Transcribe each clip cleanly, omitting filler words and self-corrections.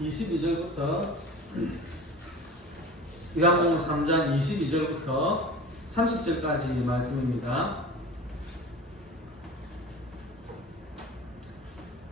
22절부터 요한복음 3장 22절부터 30절까지 말씀입니다.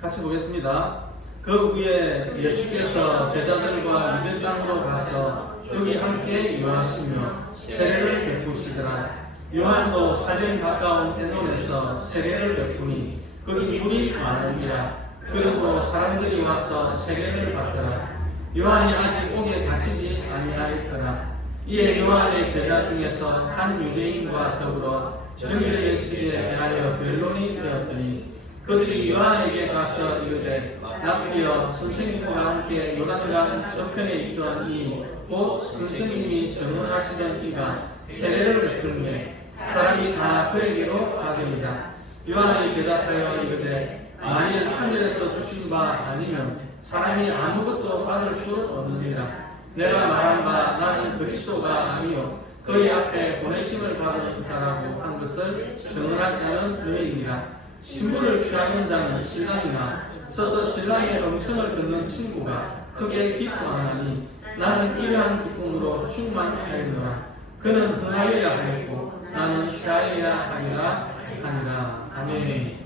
같이 보겠습니다. 그 후에 예수께서 제자들과 유대 땅으로 가서 거기 함께 유하시며 세례를 베푸시더라. 요한도 사전 가까운 에논에서 세례를 베푸니 거기 물이 많으니라. 그러므로 사람들이 와서 세례를 받더라. 요한이 아직 옥에 갇히지 아니하였더라. 이에 요한의 제자 중에서 한 유대인과 더불어 정결례식에 대하여 변론이 되었더니 그들이 요한에게 가서 이르되 랍비여, 선생님과 함께 요단강 저편에 있던 이 곧 선생님이 전문하시던 이가 세례를 베풀매 사람이 다 그에게로 가더이다. 요한이 대답하여 이르되 만일 하늘에서 주신 바 아니면 사람이 아무것도 받을 수 없느니라. 내가 말한 바 나는 그리스도가 아니요 그의 앞에 보내심을 받은 자라고 한 것을 증언한 자는 너희니라. 신부를 취하는 자는 신랑이나 서서 신랑의 음성을 듣는 친구가 크게 기뻐하나니 나는 이러한 기쁨으로 충만하였노라. 그는 흥하여야 하였고 나는 쉬하여야 하니라. 아멘.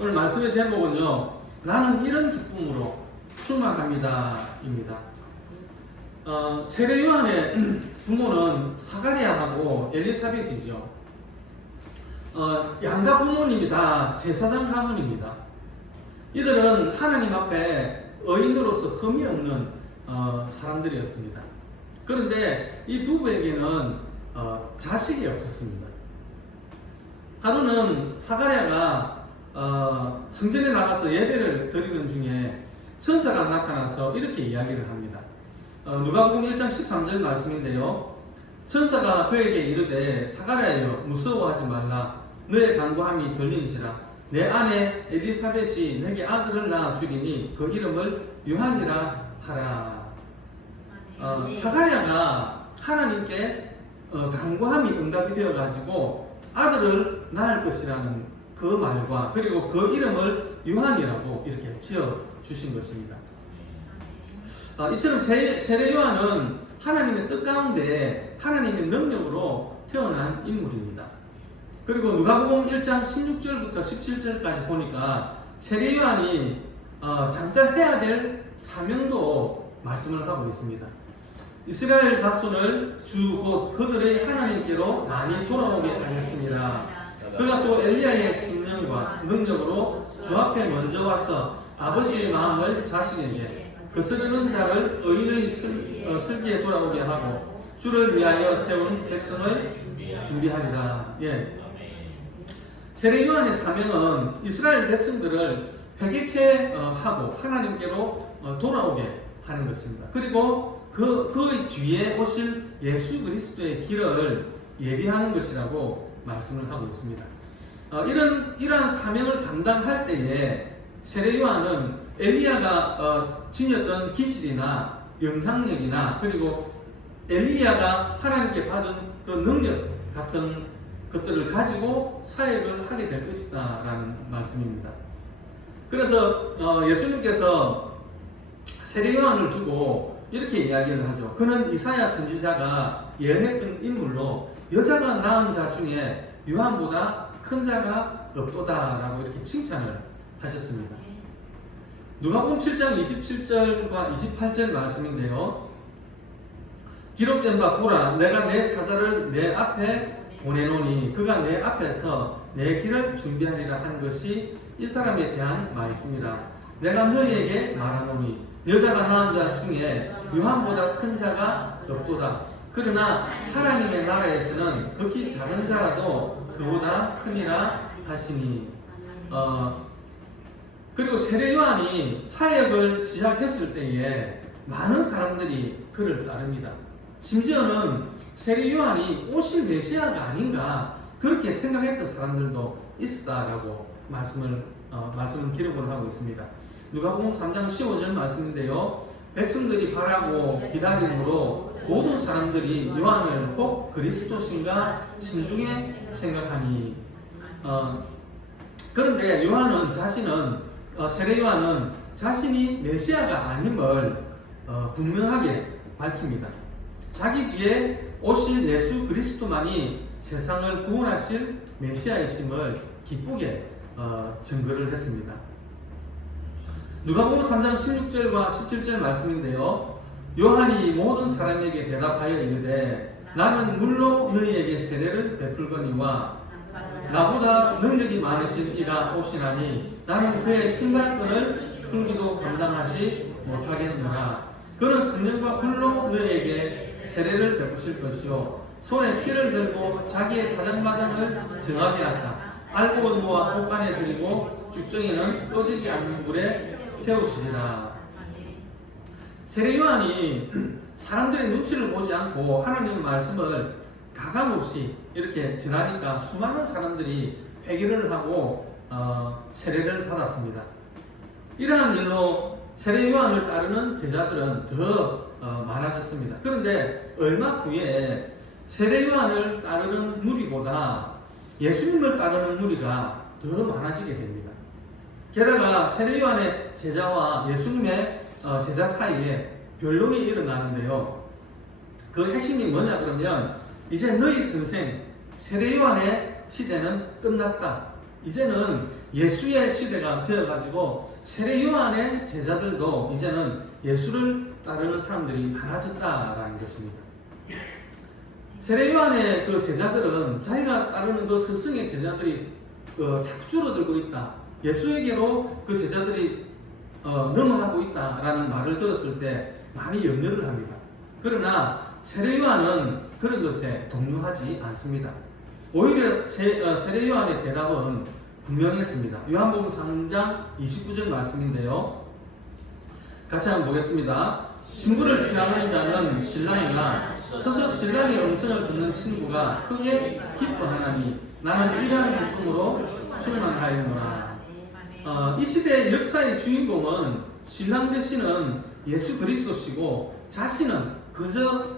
오늘 말씀의 제목은요, 나는 이런 기쁨으로 충만합니다 입니다. 세례 요한의 부모는 사가랴하고 엘리사벳이죠. 양가 부모님이 다 제사장 가문입니다. 이들은 하나님 앞에 의인으로서 흠이 없는 사람들이었습니다. 그런데 이 부부에게는 자식이 없었습니다. 하루는 사가랴가 성전에 나가서 예배를 드리는 중에 천사가 나타나서 이렇게 이야기를 합니다. 누가복음 1장 13절 말씀인데요. 천사가 그에게 이르되 사가랴여 무서워하지 말라. 너의 간구함이 들리니시라. 내 아내 엘리사벳이 내게 아들을 낳아 주리니 그 이름을 요한이라 하라. 사가랴가 하나님께 간구함이 응답이 되어가지고 아들을 낳을 것이라는 그 말과 그리고 그 이름을 요한이라고 이렇게 지어 주신 것입니다. 이처럼 세례 요한은 하나님의 뜻 가운데 하나님의 능력으로 태어난 인물입니다. 그리고 누가복음 1장 16절부터 17절까지 보니까 세례 요한이 장차 해야 될 사명도 말씀을 하고 있습니다. 이스라엘 자손을 주 곧 그들의 하나님께로 많이 돌아오게 하였습니다. 그가 또 엘리야의 신령과 능력으로 주 앞에 먼저 와서 아버지의 마음을 자식에게 거스르는 자를 의인의 슬기에 돌아오게 하고 주를 위하여 세운 백성을 준비하리라. 예. 세례 요한의 사명은 이스라엘 백성들을 회개케 하고 하나님께로 돌아오게 하는 것입니다. 그리고 그 뒤에 오실 예수 그리스도의 길을 예비하는 것이라고 말씀을 하고 있습니다. 이러한 사명을 감당할 때에 세례 요한은 엘리야가 지녔던 기질이나 영향력이나 그리고 엘리야가 하나님께 받은 그 능력 같은 것들을 가지고 사역을 하게 될 것이다 라는 말씀입니다. 그래서 예수님께서 세례 요한을 두고 이렇게 이야기를 하죠. 그는 이사야 선지자가 예언했던 인물로 여자가 낳은 자 중에 요한보다 큰 자가 없도다 라고 이렇게 칭찬을 하셨습니다. 누가복음 7장 27절과 28절 말씀인데요. 기록된 바 보라, 내가 내 사자를 내 앞에 보내노니 그가 내 앞에서 내 길을 준비하리라 한 것이 이 사람에 대한 말씀이라. 내가 너희에게 말하노니 여자가 낳은 자 중에 요한보다 큰 자가 없도다. 그러나 하나님의 나라에서는 극히 작은 자라도 그보다 크니라 하시니. 그리고 세례 요한이 사역을 시작했을 때에 많은 사람들이 그를 따릅니다. 심지어는 세례 요한이 오실 메시아가 아닌가 그렇게 생각했던 사람들도 있었다라고 말씀을 기록을 하고 있습니다. 누가복음 3장 15절 말씀인데요. 백성들이 바라고 기다림으로 모든 사람들이 요한을 혹 그리스도신가 신중에 생각하니. 그런데 요한은 세례 요한은 자신이 메시아가 아님을 분명하게 밝힙니다. 자기 뒤에 오실 예수 그리스도만이 세상을 구원하실 메시아이심을 기쁘게 증거를 했습니다. 누가복음 3장 16절과 17절 말씀인데요. 요한이 모든 사람에게 대답하여 이르되 나는 물로 너희에게 세례를 베풀거니와 나보다 능력이 많으신 이가 오시나니 나는 그의 신발끈을 풀기도 감당하지 못하겠노라. 그는 성령과 불로 너희에게 세례를 베푸실 것이요 손에 피를 들고 자기의 타작마당을 정하게 하사 알고 누워 옷간에 들이고 죽정이는 꺼지지 않는 물에 태우시리라. 세례 요한이 사람들의 눈치를 보지 않고 하나님의 말씀을 가감없이 이렇게 전하니까 수많은 사람들이 회개를 하고 세례를 받았습니다. 이러한 일로 세례 요한을 따르는 제자들은 더 많아졌습니다. 그런데 얼마 후에 세례 요한을 따르는 무리보다 예수님을 따르는 무리가 더 많아지게 됩니다. 게다가 세례 요한의 제자와 예수님의 제자 사이에 변론이 일어나는데요. 그 핵심이 뭐냐 그러면 이제 너희 선생 세례 요한의 시대는 끝났다. 이제는 예수의 시대가 되어가지고 세례 요한의 제자들도 이제는 예수를 따르는 사람들이 많아졌다라는 것입니다. 세례 요한의 그 제자들은 자기가 따르는 그 스승의 제자들이 자꾸 줄어들고 있다. 예수에게로 그 제자들이 넘어가고 있다라는 말을 들었을 때 많이 염려를 합니다. 그러나 세례 요한은 그런 것에 동요하지 않습니다. 오히려 세례 요한의 대답은 분명했습니다. 요한복음 3장 29절 말씀인데요. 같이 한번 보겠습니다. 신부를 취하는 자는 신랑이나 서서 신랑의 음성을 듣는 친구가 크게 기뻐하나니 나는 이러한 기쁨으로 충만하였노라. 이 시대의 역사의 주인공은 신랑 되시는 예수 그리스도시고 자신은 그저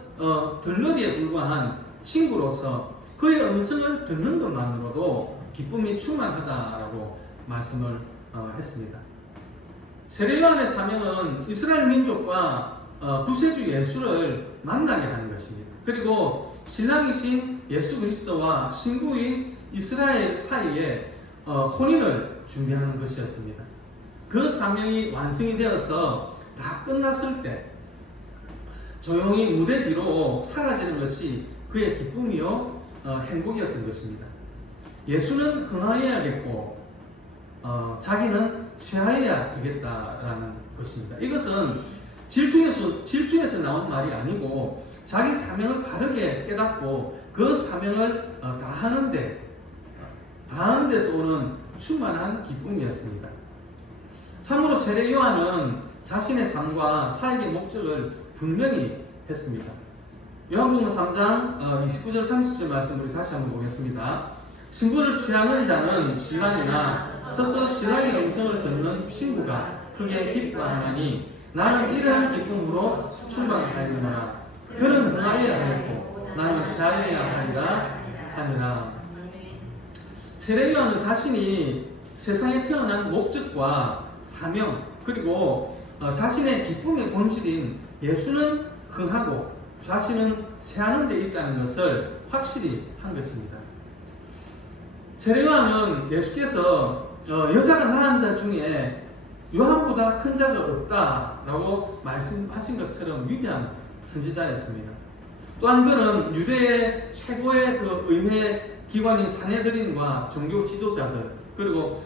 들러리에 불과한 친구로서 그의 음성을 듣는 것만으로도 기쁨이 충만하다라고 말씀을 했습니다. 세례 요한의 사명은 이스라엘 민족과 구세주 예수를 만나게 하는 것입니다. 그리고 신랑이신 예수 그리스도와 신부인 이스라엘 사이에 혼인을 준비하는 것이었습니다. 그 사명이 완성이 되어서 다 끝났을 때 조용히 무대 뒤로 사라지는 것이 그의 기쁨이요 행복이었던 것입니다. 예수는 흥하여야겠고 자기는 쇠하여야 되겠다라는 것입니다. 이것은 질투에서 나온 말이 아니고 자기 사명을 바르게 깨닫고 그 사명을 다하는 데서 오는 충만한 기쁨이었습니다. 참으로 세례 요한은 자신의 삶과 사역의 목적을 분명히 했습니다. 요한복음 3장 29절 30절 말씀 우리 다시 한번 보겠습니다. 신부를 취하는 자는 신랑이나 서서 신랑의 음성을 듣는 신부가 크게 기뻐하나니 나는 이러한 기쁨으로 충만하리라. 그는 흥하여야 하였고 나는 취하여야 하리라. 세례 요한은 자신이 세상에 태어난 목적과 사명 그리고 자신의 기쁨의 본질인 예수는 흥하고 자신은 쇠하는 데 있다는 것을 확실히 한 것입니다. 세례 요한은 예수께서 여자가 낳은 자 중에 요한보다 큰 자가 없다라고 말씀하신 것처럼 위대한 선지자였습니다. 또한 그는 유대의 최고의 그 의회 기관인 산헤드린과 종교 지도자들 그리고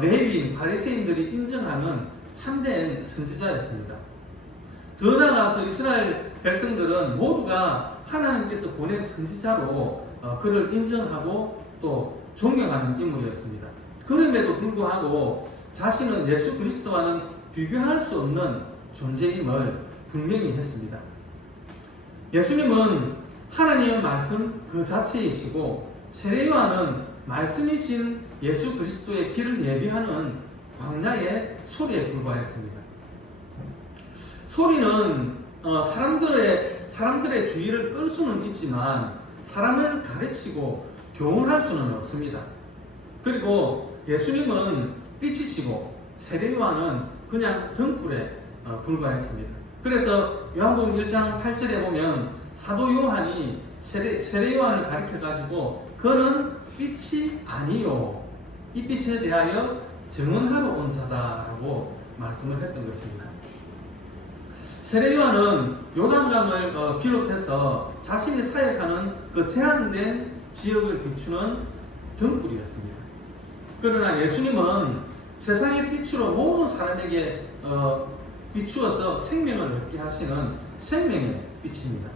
레위인 바리새인들이 인정하는 참된 선지자였습니다. 더 나아가서 이스라엘 백성들은 모두가 하나님께서 보낸 선지자로 그를 인정하고 또 존경하는 인물이었습니다. 그럼에도 불구하고 자신은 예수 그리스도와는 비교할 수 없는 존재임을 분명히 했습니다. 예수님은 하나님의 말씀 그 자체이시고 세례 요한은 말씀이신 예수 그리스도의 길을 예비하는 광야의 소리에 불과했습니다. 소리는 사람들의 주의를 끌 수는 있지만 사람을 가르치고 교훈할 수는 없습니다. 그리고 예수님은 빛이시고 세례 요한은 그냥 등불에 불과했습니다. 그래서 요한복음 1장 8절에 보면 사도 요한이 세례 요한을 가리켜 가지고 그는 빛이 아니요 이 빛에 대하여 증언하러 온 자다라고 말씀을 했던 것입니다. 세례 요한은 요단강을 비롯해서 자신이 사역하는 그 제한된 지역을 비추는 등불이었습니다. 그러나 예수님은 세상의 빛으로 모든 사람에게 비추어서 생명을 얻게 하시는 생명의 빛입니다.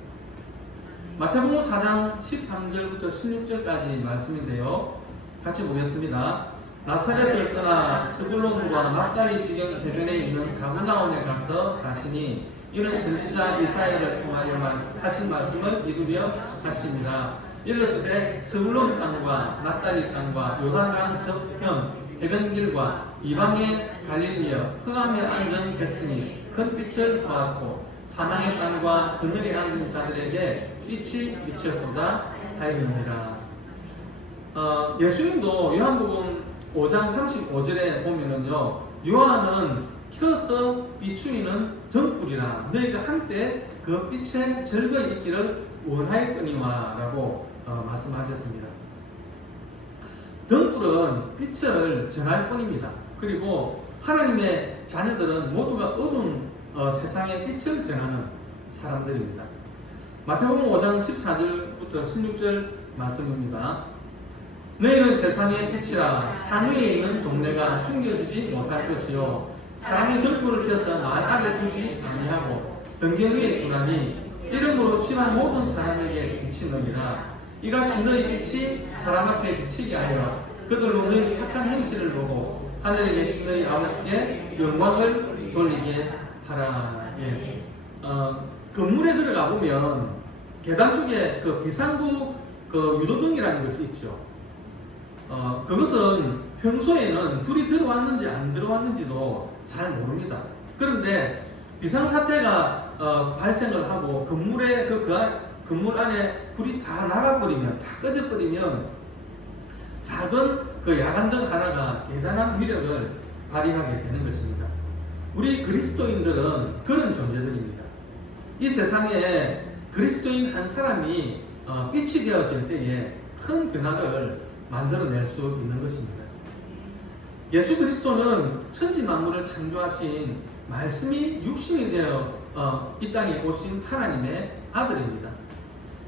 마태복음 4장 13절부터 16절까지 말씀인데요. 같이 보겠습니다. 나사렛을 떠나 스불론과 납달리 지경 해변에 있는 가브나움에 가서 사시니 이는 선지자 이사야를 통하여 하신 말씀을 이루려 하십니다. 이르시되 스불론 땅과 납달리 땅과 요단강 저편 해변길과 이방의 갈릴리여 흑암에 앉은 백성이 큰 빛을 보았고 사망의 땅과 그늘에 앉은 자들에게 빛이 비쳤도다 하였느니라. 예수님도 요한복음 5장 35절에 보면은요, 요한은 켜서 비추이는 등불이라 너희가 한때 그 빛에 즐거이 있기를 원하였거니와 라고 말씀하셨습니다. 등불은 빛을 전할 뿐입니다. 그리고 하나님의 자녀들은 모두가 어두운 세상에 빛을 전하는 사람들입니다. 마태복음 5장 14절부터 16절 말씀입니다. 너희는 세상의 빛이라 산 위에 있는 동네가 숨겨지지 못할 것이요 사람이 등불을 켜서 말 아래 두지 아니하고 등경 위에 두나니 이름으로 집안 모든 사람에게 비치느니라. 이같이 너희 빛이 사람 앞에 비치게 하여 그들로 너희 착한 행실을 보고 하늘에 계신 너희 아버지께 영광을 돌리게 하라. 예. 건물에 들어가 보면 계단 쪽에 그 비상구 그 유도등이라는 것이 있죠. 그것은 평소에는 불이 들어왔는지 안 들어왔는지도 잘 모릅니다. 그런데 비상사태가 발생을 하고 건물에 건물 안에 불이 다 나가버리면, 다 꺼져버리면 작은 그 야간등 하나가 대단한 위력을 발휘하게 되는 것입니다. 우리 그리스도인들은 그런 존재들입니다. 이 세상에 그리스도인 한 사람이 빛이 되어질 때에 큰 변화를 만들어낼 수 있는 것입니다. 예수 그리스도는 천지 만물을 창조하신 말씀이 육신이 되어 이 땅에 오신 하나님의 아들입니다.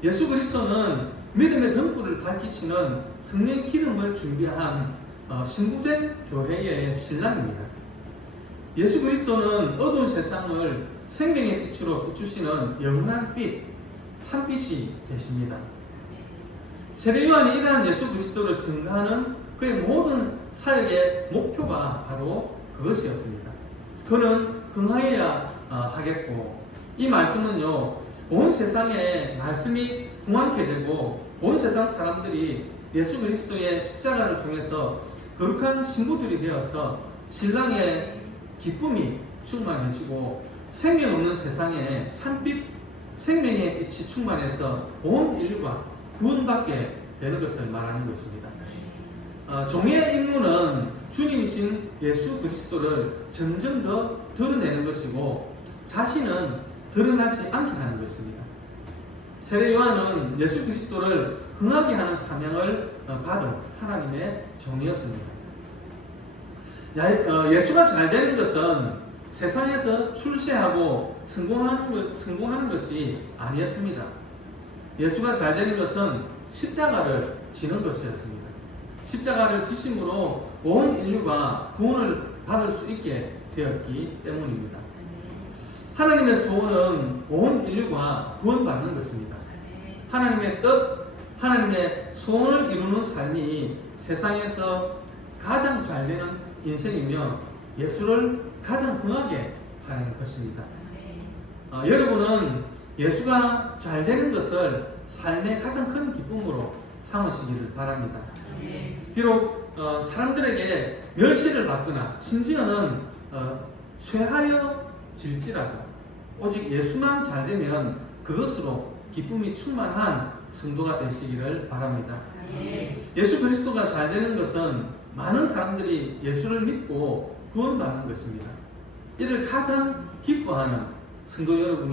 예수 그리스도는 믿음의 등불을 밝히시는 성령 기름을 준비한 신부된 교회의 신랑입니다. 예수 그리스도는 어두운 세상을 생명의 빛으로 비추시는 영원한 빛, 참빛이 되십니다. 세례 요한이 이러한 예수 그리스도를 증거하는 그의 모든 사역의 목표가 바로 그것이었습니다. 그는 흥하여야 하겠고, 이 말씀은요, 온 세상에 말씀이 흥하게 되고 온 세상 사람들이 예수 그리스도의 십자가를 통해서 거룩한 신부들이 되어서 신랑의 기쁨이 충만해지고 생명 없는 세상에 참빛 생명의 빛이 충만해서 온 인류가 구원받게 되는 것을 말하는 것입니다. 종의 임무는 주님이신 예수 그리스도를 점점 더 드러내는 것이고 자신은 드러나지 않게 하는 것입니다. 세례 요한은 예수 그리스도를 흥하게 하는 사명을 받은 하나님의 종이었습니다. 예수가 잘 되는 것은 세상에서 출세하고 성공하는 것이 아니었습니다. 예수가 잘 되는 것은 십자가를 지는 것이었습니다. 십자가를 지심으로 온 인류가 구원을 받을 수 있게 되었기 때문입니다. 하나님의 소원은 온 인류가 구원받는 것입니다. 하나님의 뜻, 하나님의 소원을 이루는 삶이 세상에서 가장 잘 되는 인생이며 예수를 가장 흥하게 하는 것입니다. 여러분은 예수가 잘 되는 것을 삶의 가장 큰 기쁨으로 삼으시기를 바랍니다. 비록 사람들에게 멸시를 받거나 심지어는 쇠하여 질지라도 오직 예수만 잘 되면 그것으로 기쁨이 충만한 성도가 되시기를 바랍니다. 예수 그리스도가 잘 되는 것은 많은 사람들이 예수를 믿고 구원받는 것입니다. 이를 가장 기뻐하는 성도 여러분이